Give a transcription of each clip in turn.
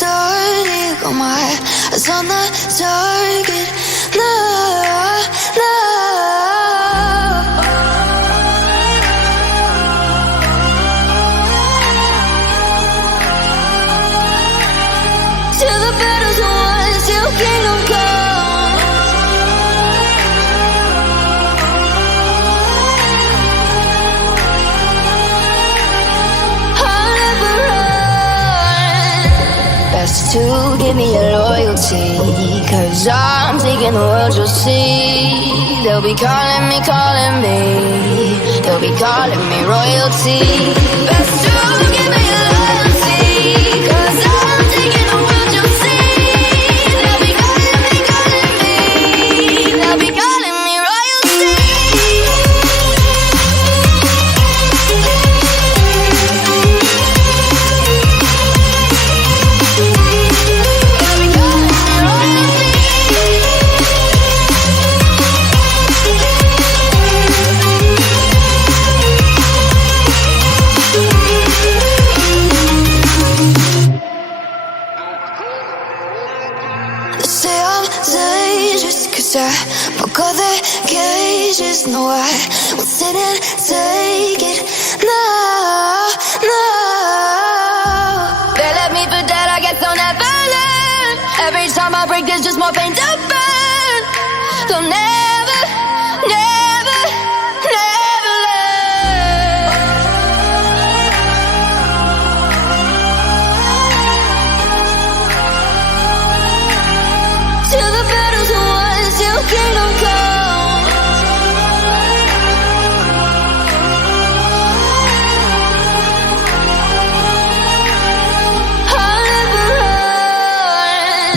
started. Got my eyes on the target. No, no. Till the battle's won, till kingdom come. I'll never run. Best to give me your loyalty, 'cause I'm taking the world, you'll see. They'll be calling me, they'll be calling me royalty. Best to give me your loyalty, 'cause I'm taking the world, you'll see. They'll be calling me, they'll be calling me royalty. Say I'm dangerous, 'cause I broke all the cages. No, I won't sit and take it. No, no. They left me for dead, I guess I'll never learn. Every time I break, there's just more pain to burn. They'll never, never, never learn. Till the battle's won, till kingdom come. I'll never run.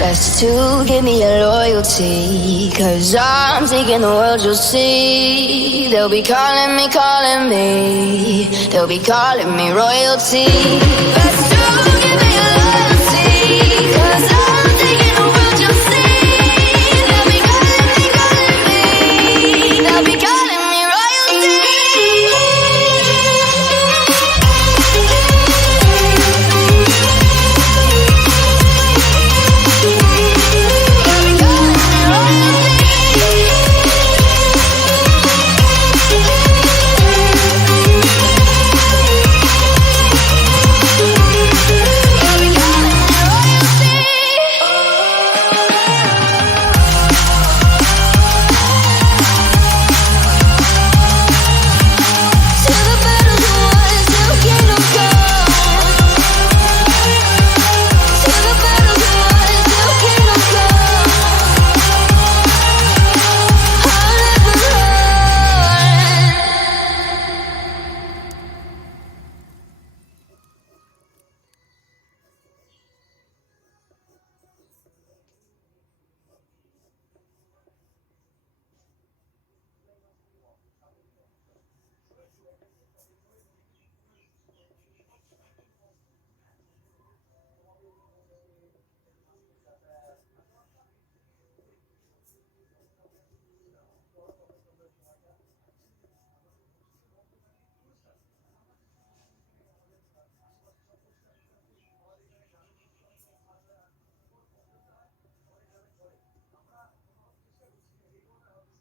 Best to give me your loyalty, 'cause I'm taking the world, you'll see. They'll be calling me, they'll be calling me royalty. Best to give me your